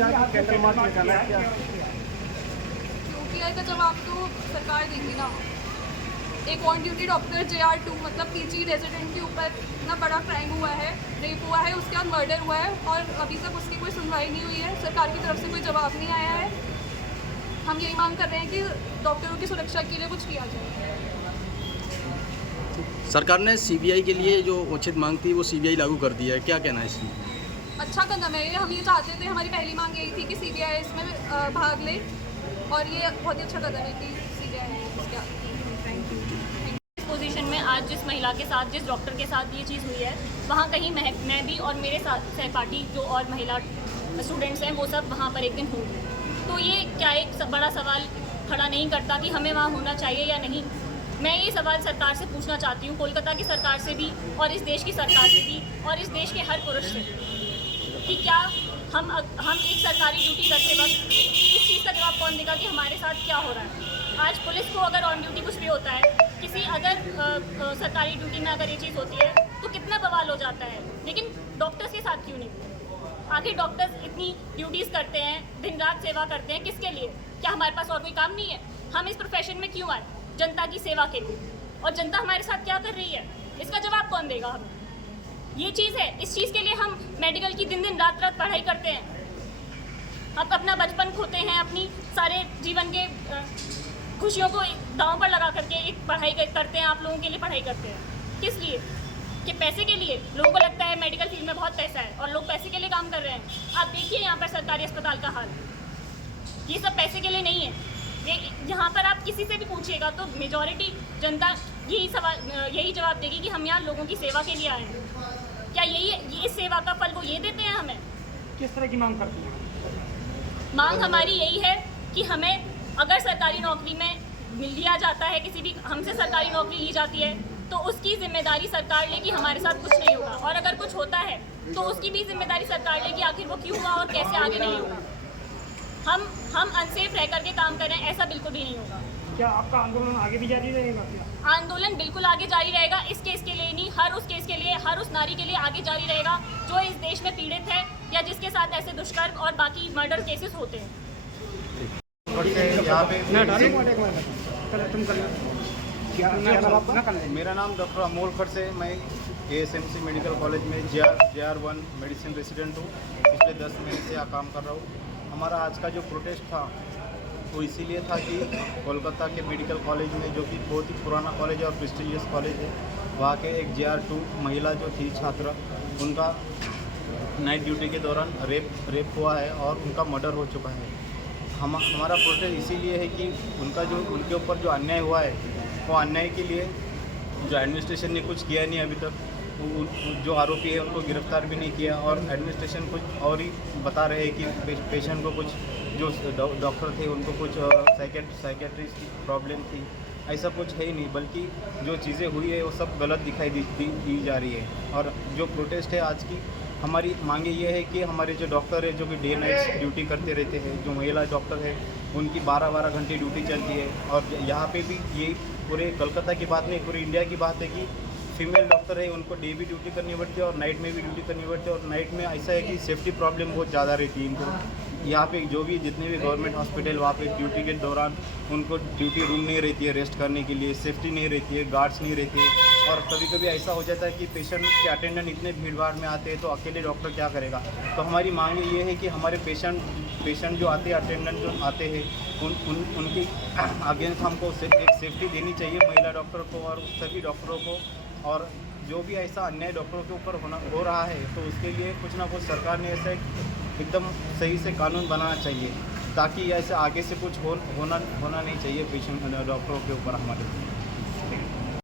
आज candle march निकाला है क्या? यूटीआई का जवाब तो सरकार देगी ना। एक ऑन ड्यूटी डॉक्टर JR2 मतलब PG रेजिडेंट के ऊपर इतना बड़ा क्राइम हुआ है, रेप हुआ है, उसके बाद मर्डर हुआ है और अभी तक उसकी कोई सुनवाई नहीं हुई है, सरकार की तरफ से कोई जवाब नहीं आया है। हम यही मांग कर रहे हैं कि डॉक्टरों की सुरक्षा के लिए कुछ किया जाए। सरकार ने CBI के लिए जो उचित मांग थी वो CBI लागू कर दिया है, क्या कहना है इसमें? अच्छा कदम है ये, हम ये चाहते थे, हमारी पहली मांग यही थी कि CBI इसमें भाग ले और ये बहुत ही अच्छा कदम है कि CBI इसके आगे। इस पोजीशन में आज जिस महिला के साथ, जिस डॉक्टर के साथ ये चीज़ हुई है, वहाँ कहीं मैं भी और मेरे साथ सहपाठी जो और महिला स्टूडेंट्स हैं वो सब वहाँ पर एक दिन होंगे। तो ये क्या एक बड़ा सवाल खड़ा नहीं करता कि हमें वहाँ होना चाहिए या नहीं? मैं ये सवाल सरकार से पूछना चाहती हूँ, कोलकाता की सरकार से भी और इस देश की सरकार से भी और इस देश के हर पुरुष से, कि क्या हम एक सरकारी ड्यूटी करते वक्त इस चीज़ का जवाब कौन देगा कि हमारे साथ क्या हो रहा है? आज पुलिस को अगर ऑन ड्यूटी कुछ भी होता है, किसी अगर सरकारी ड्यूटी में अगर ये चीज़ होती है तो कितना बवाल हो जाता है, लेकिन डॉक्टर्स के साथ क्यों नहीं? आखिर डॉक्टर्स इतनी ड्यूटीज़ करते हैं, दिन रात सेवा करते हैं, किसके लिए? क्या हमारे पास और कोई काम नहीं है? हम इस प्रोफेशन में क्यों आए? जनता की सेवा के लिए। और जनता हमारे साथ क्या कर रही है, इसका जवाब कौन देगा हमें? ये चीज़ है, इस चीज़ के लिए हम मेडिकल की दिन दिन रात रात पढ़ाई करते हैं, हम अपना बचपन खोते हैं, अपनी सारे जीवन के खुशियों को दांव पर लगा करके एक पढ़ाई करते हैं, आप लोगों के लिए पढ़ाई करते हैं। किस लिए? कि पैसे के लिए? लोगों को लगता है मेडिकल फील्ड में बहुत पैसा है और लोग पैसे के लिए काम कर रहे हैं। आप देखिए यहाँ पर सरकारी अस्पताल का हाल, ये सब पैसे के लिए नहीं है। ये यहाँ पर आप किसी से भी पूछिएगा तो मेजॉरिटी जनता यही जवाब देगी कि हम यहाँ लोगों की सेवा के लिए आए हैं। क्या यही इस सेवा का फल वो ये देते हैं हमें? किस तरह की मांग करती हैं? मांग हमारी यही है कि हमें अगर सरकारी नौकरी में मिल लिया जाता है, किसी भी हमसे सरकारी नौकरी ली जाती है तो उसकी जिम्मेदारी सरकार ले कि हमारे साथ कुछ नहीं होगा, और अगर कुछ होता है तो उसकी भी जिम्मेदारी सरकार ले कि आखिर वो क्यों हुआ और कैसे आगे नहीं होगा। हम अनसेफ रह करके काम करें, ऐसा बिल्कुल भी नहीं होगा। क्या आपका आंदोलन आगे भी जारी रहेगा क्या? आंदोलन बिल्कुल आगे जारी रहेगा, इस केस के लिए नहीं, हर उस केस के लिए, हर उस नारी के लिए आगे जारी रहेगा जो इस देश में पीड़ित है या जिसके साथ ऐसे दुष्कर्म और बाकी मर्डर केसेस होते हैं। मेरा नाम डॉक्टर अमोल खड़से, मैं ASMC मेडिकल कॉलेज में JR1 मेडिसिन रेसिडेंट हूँ। पिछले 10 महीने से यहाँ काम कर रहा हूँ। हमारा आज का जो प्रोटेस्ट था वो इसीलिए था कि कोलकाता के मेडिकल कॉलेज में, जो कि बहुत ही पुराना कॉलेज और प्रेस्टिजियस कॉलेज है, वहाँ के एक JR2 महिला जो थी छात्र, उनका नाइट ड्यूटी के दौरान रेप हुआ है और उनका मर्डर हो चुका है। हमारा प्रोटेस्ट इसीलिए है कि उनके ऊपर जो अन्याय हुआ है, वो अन्याय के लिए जो एडमिनिस्ट्रेशन ने कुछ किया नहीं अभी तक। जो आरोपी है उनको गिरफ्तार भी नहीं किया और एडमिनिस्ट्रेशन कुछ और ही बता रहे हैं कि पेशेंट को कुछ, जो डॉक्टर थे उनको कुछ साइकेट्रिस्ट की प्रॉब्लम थी। ऐसा कुछ है ही नहीं, बल्कि जो चीज़ें हुई है वो सब गलत दिखाई दी जा रही है। और जो प्रोटेस्ट है आज की, हमारी मांगे ये है कि हमारे जो डॉक्टर है, जो कि डे नाइट ड्यूटी करते रहते हैं, जो महिला डॉक्टर है उनकी 12-12 घंटे ड्यूटी चलती है। और यहाँ पे भी ये पूरे कलकत्ता की बात नहीं, पूरी इंडिया की बात है कि फीमेल डॉक्टर है उनको डे भी ड्यूटी करनी पड़ती है और नाइट में भी ड्यूटी करनी पड़ती है। और नाइट में ऐसा है कि सेफ्टी प्रॉब्लम बहुत ज़्यादा रहती है इनको। यहाँ पे जो भी जितने भी गवर्नमेंट हॉस्पिटल, वहाँ पे ड्यूटी के दौरान उनको ड्यूटी रूम नहीं रहती है रेस्ट करने के लिए, सेफ्टी नहीं रहती है, गार्ड्स नहीं रहती है। और कभी कभी ऐसा हो जाता है कि पेशेंट के अटेंडेंट इतने भीड़ भाड़ में आते हैं तो अकेले डॉक्टर क्या करेगा। तो हमारी मांग ये है कि हमारे पेशेंट जो आते हैं, अटेंडेंट जो आते हैं, उनके अगेंस्ट हमको एक सेफ्टी देनी चाहिए महिला डॉक्टर को और सभी डॉक्टरों को। और जो भी ऐसा अन्याय डॉक्टरों के ऊपर हो रहा है तो उसके लिए कुछ ना कुछ सरकार ने ऐसा एकदम सही से कानून बनाना चाहिए, ताकि ऐसे आगे से कुछ होना नहीं चाहिए पेशेंट डॉक्टरों के ऊपर हमारे।